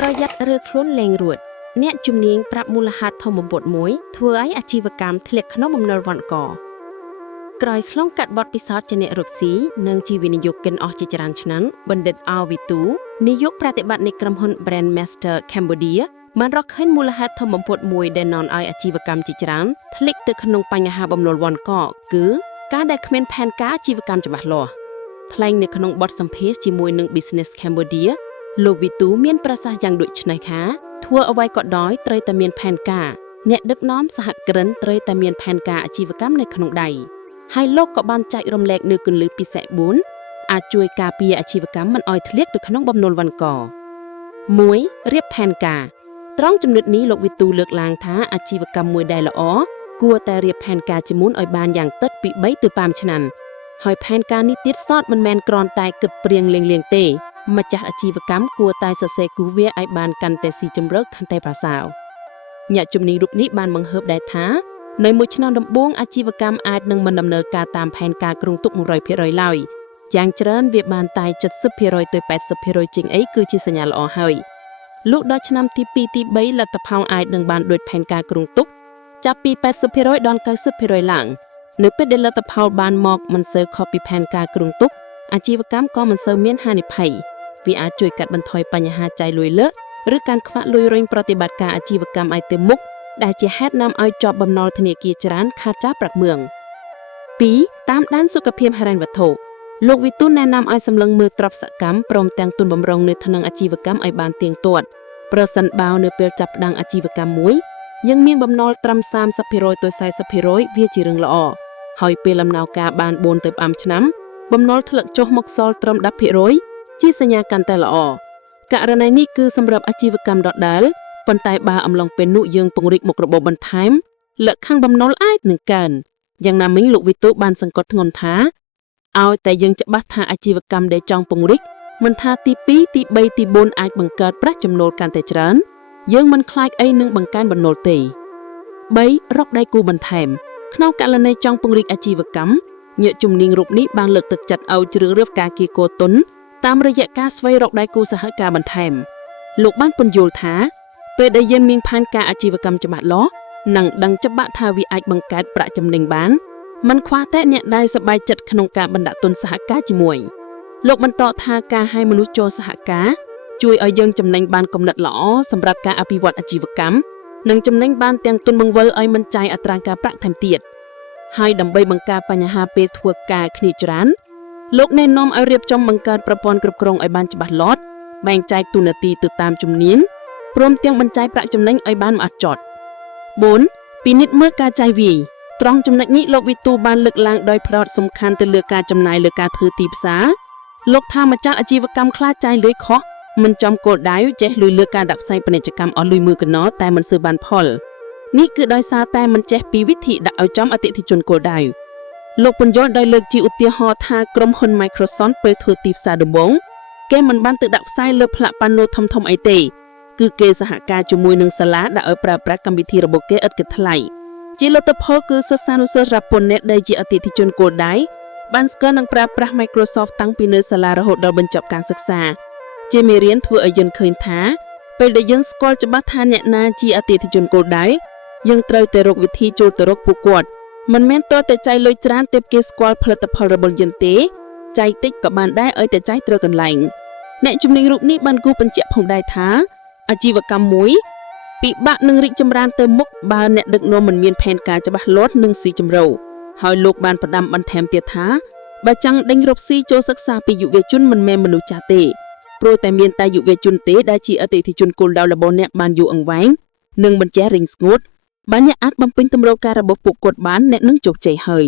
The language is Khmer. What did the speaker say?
ប្រយ័ត្នឬខ្លួនលេងរួចអ្នកជំនាញប្រាប់មូលហេតុធំបំផុតមួយធ្វើឲ្យអាជីវកម្មធ្លាក់ក្នុងបំណុលវណ្ឌកក្រោយឆ្លងកាត់បទពិសោធន៍ជាអ្នករកស៊ីនិងជីវវិនិយោគិនអស់ជាច្រើនឆ្នាំបណ្ឌិតអោវីទូនាយកប្រតិបត្តិនៃក្រុមហ៊ុន Brandmaster Cambodia បានរកឃើញមូលហេតុធំបំផុតមួយដែលនាំឲ្យអាជីវកម្មជាច្រើនធ្លាក់ទៅក្នុងបញ្ហាបំណុលវណ្ឌកគឺការដែលគ្មានផែនការអាជីវកម្មច្បាស់លាស់ថ្លែងនៅក្នុងបទសម្ភាសន៍ជាមួយនឹង Business Cambodia លោកវីទូមានប្រសាសន៍យ៉ាងដូចនេះថាធ្វើអ្វីក៏ដោយត្រូវតែមានផែនការអ្នកដឹកនាំសហគ្រិនត្រូវតែមានផែនការអាជីវកម្មនៅក្នុងដៃហើយលោកក៏បានចែករំលែកនៅគន្លឹះពិសេស4អាចជួយការពារអាជីវកម្មមិនឲ្យធ្លាក់ទៅក្នុងបំណុលវណ្ឌក 1. រៀបផែនការត្រង់ចំណុចនេះលោកវីទូលើកឡើងថាអាជីវកម្មមួយដែលល្អគួរតែរៀបផែនការជាមុនឲ្យបានយ៉ាងតិចពី3ទៅ5ឆ្នាំហើយផែនការនេះទៀតសោតមិនមែនគ្រាន់តែគិតព្រៀងលេងៗទេម្ចាស់អាជីវកម្មគួរតែសរសេរគូវាឲ្យបានកាន់តែស៊ីជម្រៅកាន់តែប្រសើរអ្នកជំនាញរូបនេះបានបង្ហើបដែរថានៅមួយឆ្នាំដំបូងអាជីវកម្មអាចនឹងមិនដំណើរការតាមផែនការគ្រោងទុក 100% ឡើយយ៉ាងច្រើនវាបានតែ 70% ទៅ 80% ជាងអីគឺជាសញ្ញាល្អហើយលោកដល់ឆ្នាំទី2ទី3លទ្ធផលអាចនឹងបានដូចផែនការគ្រោងទុកចាប់ពី 80% ដល់ 90% ឡើងនៅពេលដែលលទ្ធផលបានមកមិនសូវខុសពីផែនការគ្រោងទុកអាជីវកម្មក៏មិនសូវមានហានិភ័យវាអាចជួយកាត់បន្ថយបញ្ហាចាយលុយលើកឬការខ្វះលុយរុញប្រតិបត្តិការអាជីវកម្មឲ្យទៅមុខដែលជាហេតុនាំឲ្យជាប់បំណុលធនាគារច្រើនខាតចាប្រាក់មឿង 2. តាមដានសុខភាពហិរញ្ញវត្ថុលោកវិទូណែនាំឲ្យសម្លឹងមើលទ្រព្យសកម្មព្រមទាំងទុនបម្រុងនៅក្នុងអាជីវកម្មឲ្យបានទៀងទាត់ប្រសិនបើនៅពេលចាប់ផ្ដើមអាជីវកម្មមួយយើងមានបំណុលត្រឹម 30% ទៅ 40% វាជារឿងល្អហើយពេលដំណើរការបាន 4 ទៅ 5 ឆ្នាំបំណុលធ្លាក់ចុះមកសល់ត្រឹម 10% ជាសញ្ញាកាន់តែល្អករណីនេះគឺសម្រាប់អាជីវកម្មដដែលប៉ុន្តែបើអំឡុងពេលនោះយើងពង្រីកមុខរបរបន្ថែមលក្ខខណ្ឌបំណុលអាចនឹងកើនយ៉ាងណាមិញលោកវីទូបានសង្កត់ធ្ងន់ថាឲ្យតែយើងច្បាស់ថាអាជីវកម្មដែលចង់ពង្រីកមិនថាទី2ទី3ទី4អាចបង្កើតប្រាក់ចំណូលកាន់តែច្រើនយើងមិនខ្លាចអីនឹងបង្កើនបំណុលទេ 3. រកដៃគូបន្ថែមក្នុងករណីចង់ពង្រីកអាជីវកម្មញាតិជំនាញរូបនេះបានលើកទឹកចិត្តឲ្យជ្រើសរើសការគៀកោទុនតាមរយៈការស្វែងរកដៃគូសហការបន្ថែមលោកបានពន្យល់ថាពេលដែលយើងមានផែនការអាជីវកម្មច្បាស់លាស់និងដឹងច្បាស់ថាវាអាចបង្កើតប្រាក់ចំណេញបានมันខ្វះតែអ្នកដែលសប្បាយចិត្តក្នុងការបណ្ដាក់ទុនសហការជាមួយលោកបន្តថាការឲ្យមនុស្សចូលសហការជួយឲ្យយើងចំណេញបានគំនិតល្អសម្រាប់ការអភិវឌ្ឍអាជីវកម្មនិងចំណេញបានទាំងទុនបង្វិលឲ្យមិនចាយអត្រាការប្រាក់ថែមទៀតហើយដើម្បីបង្ការបញ្ហាពេលធ្វើការគ្នាច្រើនលោកណែនាំឲ្យរៀបចំបង្កើតប្រព័ន្ធគ្រប់គ្រងឲ្យបានច្បាស់លាស់បែងចែកតួនាទីទៅតាមជំនាញព្រមទាំងបញ្ចាយប្រាក់ចំណេញឲ្យបានម៉ត់ចត់ 4. ពិនិត្យមើលការចាយវាយត្រង់ចំណុចនេះលោកវីទូបានលើកឡើងដោយផ្ដោតសំខាន់ទៅលើការចំណាយលើការធ្វើទីផ្សារលោកថាម្ចាស់អាជីវកម្មខ្លះចាយលុយខុសមិនចំគោលដៅចេះលុយលើការដាក់ផ្សាយពាណិជ្ជកម្មអស់លុយមួយកណោតែមិនសូវបានផលនេះគឺដោយសារតែមិនចេះពីវិធីដាក់ឲ្យចំអតិថិជនគោលដៅលោកពន្យល់ដោយលើកជាឧទាហរណ៍ថាក្រុមហ៊ុន Microsoft ពេលធ្វើទីផ្សារដំបូងគេមិនបានទៅដាក់ផ្សាយលើផ្លាកប៉ាណូធំៗអីទេគឺគេសហការជាមួយនឹងសាលាដាក់ឲ្យប្រើប្រាស់កម្មវិធីរបស់គេឥតគិតថ្លៃជាលទ្ធផលគឺសិស្សានុសិស្សរាប់ពាន់នាក់ដែលជាអតិថិជនគោលដៅបានស្គាល់និងប្រើប្រាស់ Microsoft តាំងពីនៅសាលារហូតដល់បញ្ចប់ការសិក្សាជាមេរៀនធ្វើឲ្យយើងឃើញថាពេលដែលយើងស្គាល់ច្បាស់ថាអ្នកណាជាអតិថិជនគោលដៅយើងត្រូវតែរកវិធីចូលទៅរកពួកគាត់មិនមែនតើតែចាយលុយច្រើនទេគេស្គាល់ផលិតផលរបស់យើងទេចាយតិចក៏បានដែរឲ្យតែចាយត្រូវកន្លែងអ្នកជំនាញរូបនេះបានគូបញ្ជាក់ផងដែរថាអាជីវកម្មមួយពិបាកនឹងរីកចម្រើនទៅមុខបើអ្នកដឹកនាំមិនមានផែនការច្បាស់លាស់និងស៊ីជម្រៅហើយលោកបានផ្ដាំបន្ថែមទៀតថាបើចង់ដេញរកស៊ីចូលសិក្សាពីយុវជនមិនមែនមនុស្សចាស់ទេព្រោះតែមានតែយុវជនទេដែលជាអតិថិជនគោលដៅរបស់អ្នកបានយូរអង្វែងនិងមិនចេះរីងស្ងួតបើអ្នកអាចបំពេញតម្រូវការរបស់ពួកគាត់បានអ្នកនឹងជោគជ័យហើយ